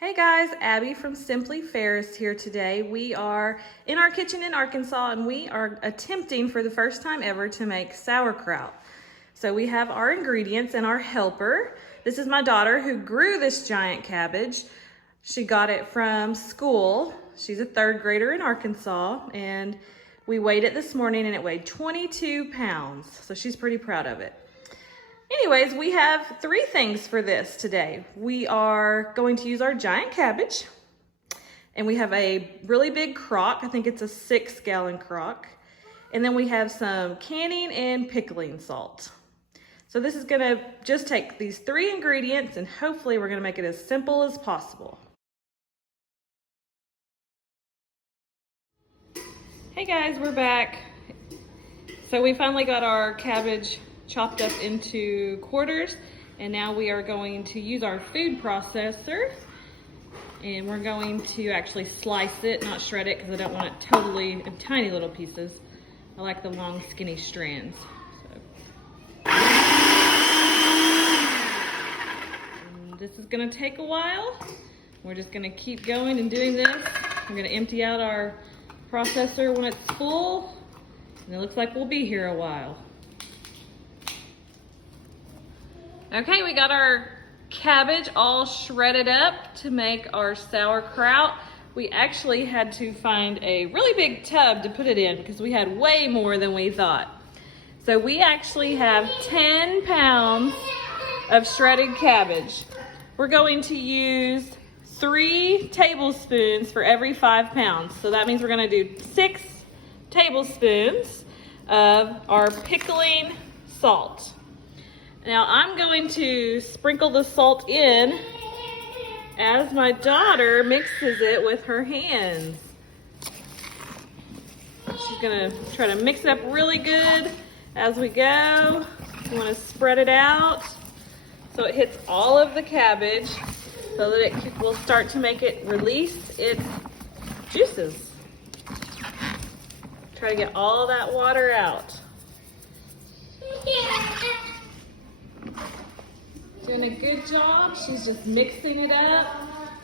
Hey guys, Abby from Simply Ferris here today. We are in our kitchen in Arkansas and we are attempting for the first time ever to make sauerkraut. So we have our ingredients and our helper. This is my daughter who grew this giant cabbage. She got it from school. She's a third grader in Arkansas and we weighed it this morning and it weighed 22 pounds. So she's pretty proud of it. Anyways, we have three things for this today. We are going to use our giant cabbage, and we have a really big crock. I think it's a 6-gallon crock. And then we have some canning and pickling salt. So this is gonna just take these three ingredients and hopefully we're gonna make it as simple as possible. Hey guys, we're back. So we finally got our cabbage chopped up into quarters, and now we are going to use our food processor and we're going to actually slice it, not shred it, because I don't want it totally in tiny little pieces. I like the long skinny strands. This is going to take a while. We're just going to keep going and doing this. I'm going to empty out our processor when it's full, and it looks like we'll be here a while. Okay, we got our cabbage all shredded up to make our sauerkraut. We actually had to find a really big tub to put it in because we had way more than we thought. So we actually have 10 pounds of shredded cabbage. We're going to use 3 tablespoons for every 5 pounds. So that means we're gonna do 6 tablespoons of our pickling salt. Now I'm going to sprinkle the salt in as my daughter mixes it with her hands. She's gonna try to mix it up really good as we go. You wanna spread it out so it hits all of the cabbage so that it will start to make it release its juices. Try to get all that water out. Doing a good job. She's just mixing it up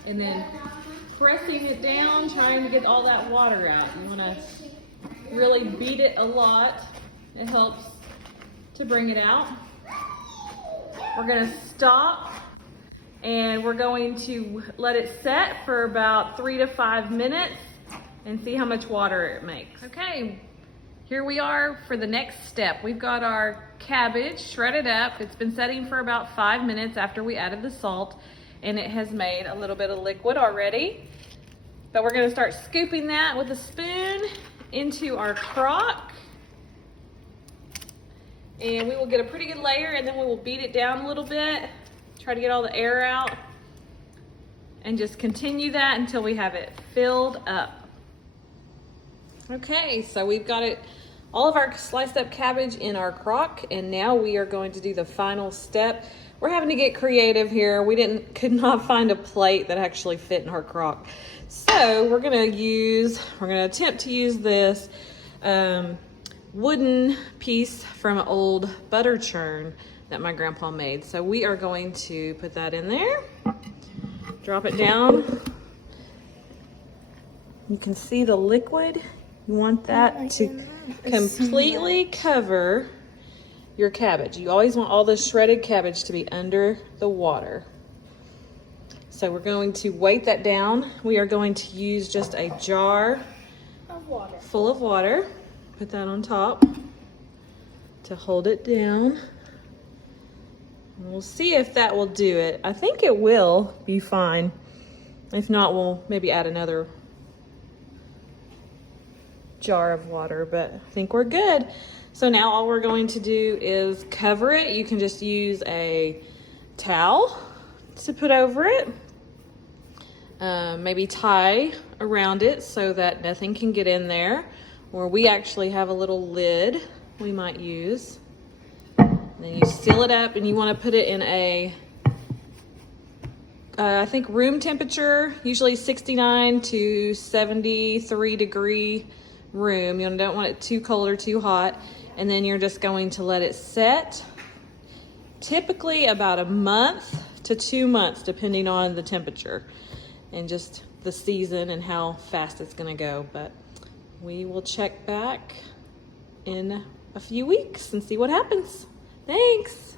and then pressing it down, trying to get all that water out. You want to really beat it a lot. It helps to bring it out. We're going to stop and we're going to let it set for about 3 to 5 minutes and see how much water it makes. Okay. Here we are for the next step. We've got our cabbage shredded up. It's been setting for about 5 minutes after we added the salt, and it has made a little bit of liquid already. But we're gonna start scooping that with a spoon into our crock. And we will get a pretty good layer, and then we will beat it down a little bit, try to get all the air out, and just continue that until we have it filled up. Okay, so we've got it, all of our sliced up cabbage in our crock, and now we are going to do the final step. We're having to get creative here. We could not find a plate that actually fit in our crock. So we're gonna attempt to use this wooden piece from an old butter churn that my grandpa made. So we are going to put that in there, drop it down. You can see the liquid. You want that to completely cover your cabbage. You always want all the shredded cabbage to be under the water. So we're going to weight that down. We are going to use just a jar full of water. Put that on top to hold it down. And we'll see if that will do it. I think it will be fine. If not, we'll maybe add another jar of water, but I think we're good. So now all we're going to do is cover it. You can just use a towel to put over it. Maybe tie around it so that nothing can get in there. Or we actually have a little lid we might use. And then you seal it up, and you want to put it in a I think room temperature, usually 69 to 73 degree room. You don't want it too cold or too hot. And then you're just going to let it set, typically about a month to 2 months, depending on the temperature. and just the season and how fast it's gonna go. But we will check back in a few weeks and see what happens. Thanks.